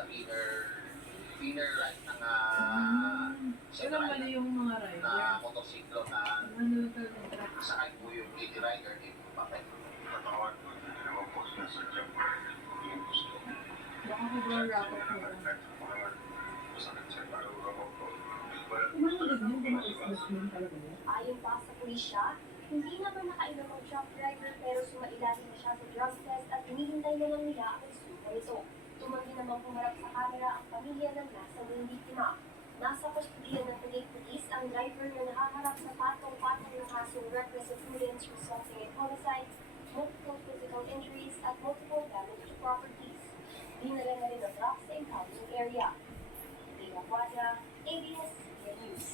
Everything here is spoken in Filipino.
sa inner right ng Walang mali yung mga rider. na motorsiklo na Ano talaga? sakay po yung lady rider dito patay. Patawad ko, hindi naman po sinasadya po yung gusto. Baka sobrang rapot mo lang. Masakit siya, parang ramot ko. Kumahalag yun, kumaismas mo talaga yun. Ayon pa sa pulisya, hindi naman nakainom ang truck driver pero sumailalim na siya sa drug test at hinihintay na lang nila ang resulta nito. Tumanggi namang pumarap sa kamera ang pamilya ng nasabing biktima. Nasa kustudiyan ng Police ang driver na nakaharap sa patong-patong na kasong reckless imprudence resulting in homicide, multiple physical injuries at multiple damage to properties. Dinala na rin ang truck sa impounding area. Dina Quadra, ABS News.